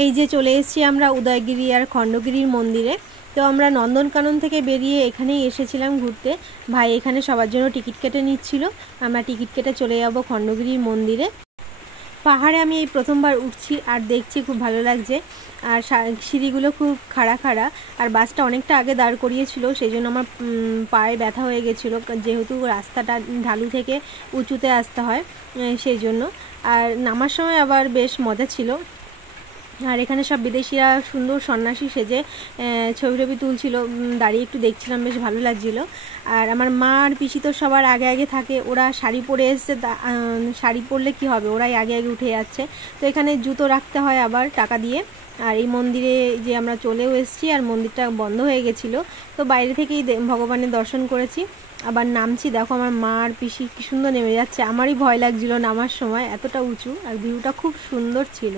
এই যে চলে এসেছি আমরা উদয়গিরি আর খণ্ডগিরির মন্দিরে। তো আমরা নন্দনকানন থেকে বেরিয়ে এখানেই এসেছিলাম ঘুরতে। ভাই এখানে সবার জন্য টিকিট কেটে নিচ্ছিল, আমরা টিকিট কেটে চলে যাব খণ্ডগিরির মন্দিরে। পাহাড়ে আমি এই প্রথমবার উঠছি আর দেখছি, খুব ভালো লাগছে। আর সিঁড়িগুলো খুব খাড়া খাড়া, আর বাসটা অনেকটা আগে দাঁড় করিয়েছিল, সেই জন্য আমার পায়ে ব্যথা হয়ে গেছিলো, যেহেতু রাস্তাটা ঢালু থেকে উঁচুতে আসতে হয় সেই জন্য। আর নামার সময় আবার বেশ মজা ছিল। আর এখানে সব বিদেশিরা সুন্দর সন্ন্যাসী সেজে ছবি টবি তুলছিল, দাঁড়িয়ে একটু দেখছিলাম, বেশ ভালো লাগছিল। আর আমার মা আর পিসি তো সবার আগে আগে থাকে, ওরা শাড়ি পরে এসছে, শাড়ি পরলে কি হবে, ওরাই আগে আগে উঠে যাচ্ছে। তো এখানে জুতো রাখতে হয় আবার টাকা দিয়ে। আর এই মন্দিরে যে আমরা চলেও এসেছি, আর মন্দিরটা বন্ধ হয়ে গেছিলো, তো বাইরে থেকেই ভগবানের দর্শন করেছি। আবার নামছি, দেখো আমার মা আর পিসি কি সুন্দর নেমে যাচ্ছে। আমারই ভয় লাগছিল নামার সময়, এতটা উঁচু, আর ভিউটা খুব সুন্দর ছিল।